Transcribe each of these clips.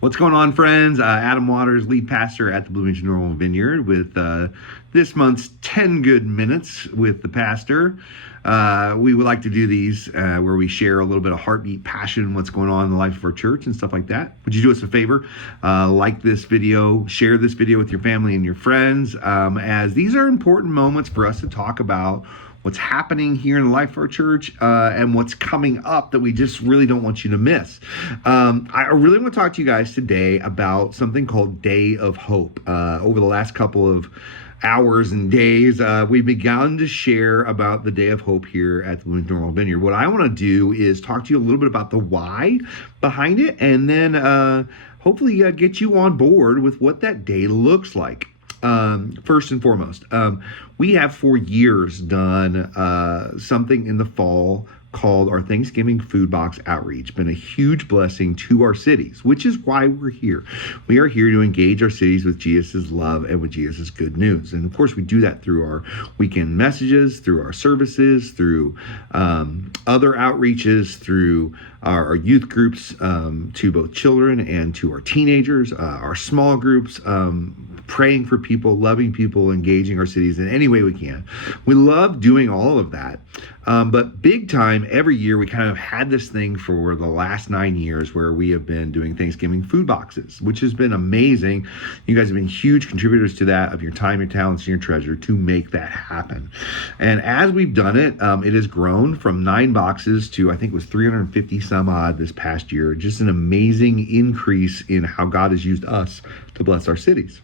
What's going on, friends? Adam Waters, lead pastor at the Bloomington-Normal Vineyard, with this month's 10 Good Minutes with the pastor. We would like to do these where we share a little bit of heartbeat, passion, what's going on in the life of our church and stuff like that. Would you do us a favor? Like this video, share this video with your family and your friends, as these are important moments for us to talk about what's happening here in the life of our church and what's coming up that we just really don't want you to miss. I really want to talk to you guys today about something called Day of Hope. Over the last couple of hours and days, we've begun to share about the Day of Hope here at the Bloomington-Normal Vineyard. What I want to do is talk to you a little bit about the why behind it, and then hopefully get you on board with what that day looks like. First and foremost, we have for years done something in the fall called our Thanksgiving Food Box Outreach. Been a huge blessing to our cities, which is why we're here. We are here to engage our cities with Jesus' love and with Jesus' good news. And of course, we do that through our weekend messages, through our services, through other outreaches, through our youth groups, to both children and to our teenagers, our small groups, praying for people, loving people, engaging our cities in any way we can. We love doing all of that. But big time, every year, we kind of had this thing for the last 9 years where we have been doing Thanksgiving food boxes, which has been amazing. You guys have been huge contributors to that, of your time, your talents, and your treasure to make that happen. And as we've done it, it has grown from 9 boxes to, I think it was 350 some odd this past year. Just an amazing increase in how God has used us to bless our cities.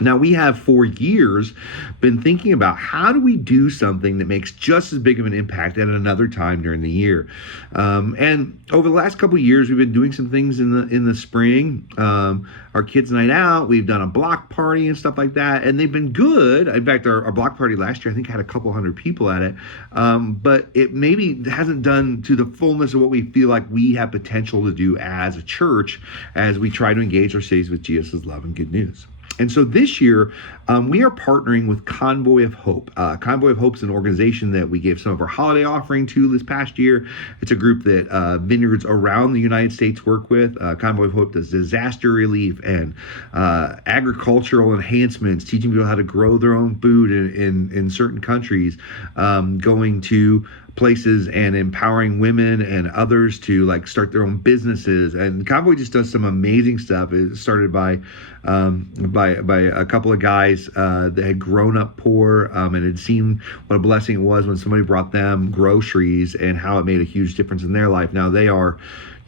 Now, we have for years been thinking about how do we do something that makes just as big of an impact at another time during the year. And over the last couple of years, we've been doing some things in the spring. Our kids' night out, we've done a block party and stuff like that, and they've been good. In fact, our block party last year, I think, had a couple hundred people at it. But it maybe hasn't done to the fullness of what we feel like we have potential to do as a church as we try to engage our cities with Jesus' love and good news. And so this year, we are partnering with Convoy of Hope. Convoy of Hope is an organization that we gave some of our holiday offering to this past year. It's a group that vineyards around the United States work with. Convoy of Hope does disaster relief and agricultural enhancements, teaching people how to grow their own food in certain countries, going to places and empowering women and others to start their own businesses. And Convoy just does some amazing stuff. It started by a couple of guys that had grown up poor and had seen what a blessing it was when somebody brought them groceries and how it made a huge difference in their life. Now they are,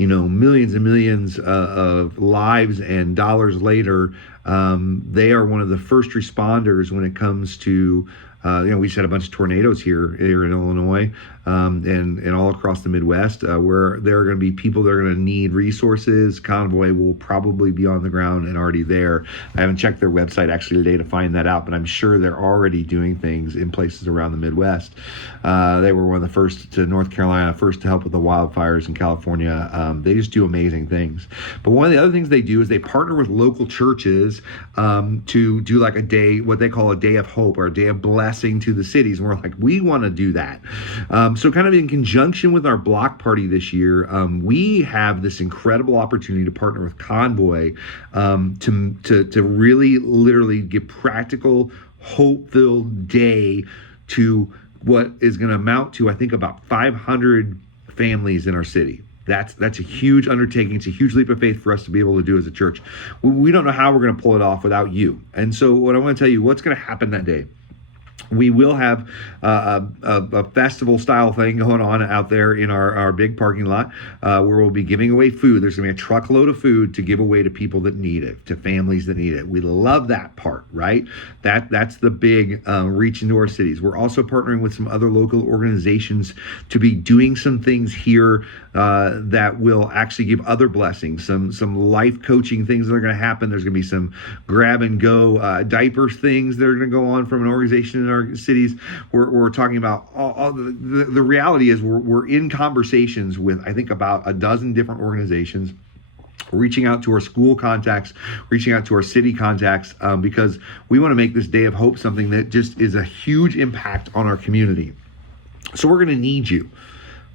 millions and millions of lives and dollars later. They are one of the first responders when it comes to we just had a bunch of tornadoes here in Illinois and all across the Midwest, where there are going to be people that are going to need resources. Convoy will probably be on the ground and already there. I haven't checked their website actually today to find that out, but I'm sure they're already doing things in places around the Midwest. They were one of the first to North Carolina, first to help with the wildfires in California. They just do amazing things. But one of the other things they do is they partner with local churches to do a day, what they call a Day of Hope or a Day of Blessing to the cities. And we're like, we want to do that. So kind of in conjunction with our block party this year, we have this incredible opportunity to partner with Convoy to really literally give practical, hope-filled day to what is going to amount to, I think, about 500 families in our city. That's a huge undertaking. It's a huge leap of faith for us to be able to do as a church. We don't know how we're going to pull it off without you. And so what I want to tell you, what's going to happen that day. We will have a festival style thing going on out there in our big parking lot where we'll be giving away food. There's going to be a truckload of food to give away to people that need it, to families that need it. We love that part, right? That's the big reach into our cities. We're also partnering with some other local organizations to be doing some things here that will actually give other blessings, some life coaching things that are going to happen. There's going to be some grab and go diaper things that are going to go on from an organization in our cities. We're talking about all the reality is we're in conversations with, I think, about a dozen different organizations, reaching out to our school contacts, reaching out to our city contacts, because we want to make this Day of Hope something that just is a huge impact on our community. So we're going to need you.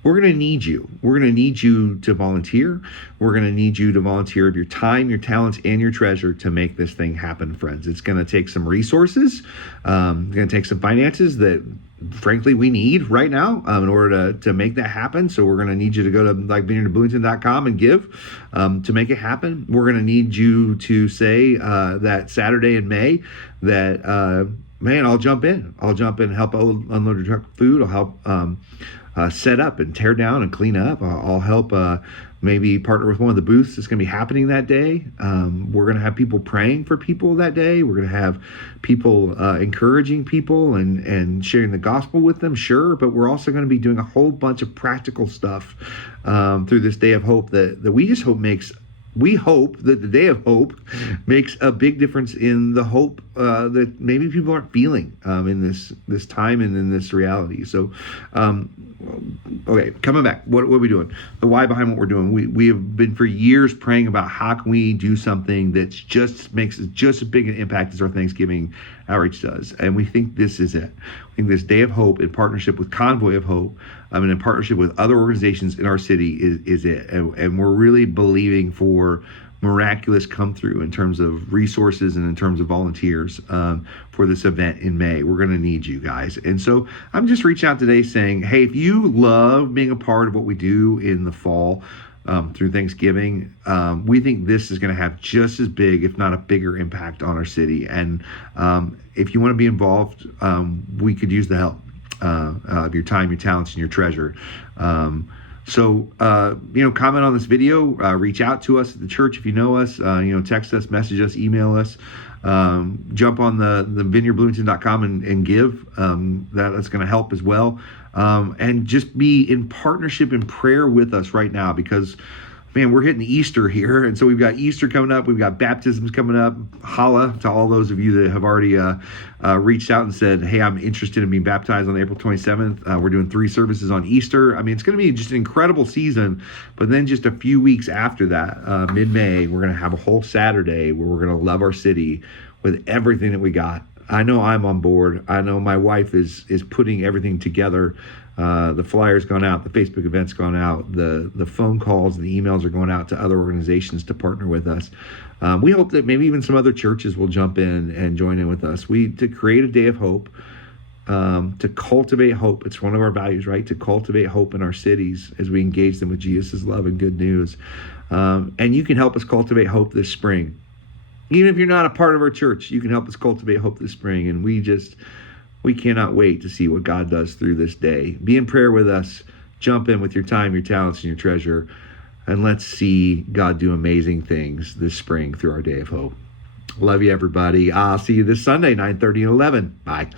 we're going to need you. We're going to need you to volunteer. We're going to need you to volunteer of your time, your talents, and your treasure to make this thing happen, friends. It's going to take some resources. It's going to take some finances that, frankly, we need right now in order to make that happen. So we're going to need you to go to vineyardofbloomington.com and give to make it happen. We're going to need you to say that Saturday in May that, man, I'll jump in. I'll jump in and help unload your truck food. I'll help set up and tear down and clean up. I'll help maybe partner with one of the booths that's going to be happening that day. We're going to have people praying for people that day. We're going to have people encouraging people and sharing the gospel with them, sure, but we're also going to be doing a whole bunch of practical stuff through this day of hope that we just hope we hope that the day of hope makes a big difference in the hope that maybe people aren't feeling in this time and in this reality. So, okay, coming back, what are we doing? The why behind what we're doing. We have been for years praying about how can we do something that just makes just as big an impact as our Thanksgiving outreach does, and we think this is it. I think this Day of Hope in partnership with Convoy of Hope, and in partnership with other organizations in our city is it, and we're really believing for miraculous come through in terms of resources and in terms of volunteers for this event in May. We're going to need you guys. And so I'm just reaching out today saying, hey, if you love being a part of what we do in the fall through Thanksgiving, we think this is going to have just as big, if not a bigger impact on our city. And if you want to be involved, we could use the help of your time, your talents, and your treasure. So, comment on this video, reach out to us at the church if you know us, text us, message us, email us, jump on the vineyardbloomington.com and give. That's going to help as well. And just be in partnership and prayer with us right now because, man, we're hitting Easter here. And so we've got Easter coming up. We've got baptisms coming up. Holla to all those of you that have already reached out and said, hey, I'm interested in being baptized on April 27th. We're doing 3 services on Easter. I mean, it's going to be just an incredible season. But then just a few weeks after that, mid-May, we're going to have a whole Saturday where we're going to love our city with everything that we got. I know I'm on board. I know my wife is putting everything together. The flyer's gone out, the Facebook event's gone out, the phone calls, the emails are going out to other organizations to partner with us. We hope that maybe even some other churches will jump in and join in with us. To create a day of hope, to cultivate hope. It's one of our values, right? To cultivate hope in our cities as we engage them with Jesus' love and good news. And you can help us cultivate hope this spring. Even if you're not a part of our church, you can help us cultivate hope this spring. And we cannot wait to see what God does through this day. Be in prayer with us. Jump in with your time, your talents, and your treasure. And let's see God do amazing things this spring through our Day of Hope. Love you, everybody. I'll see you this Sunday, 9:30 and 11. Bye.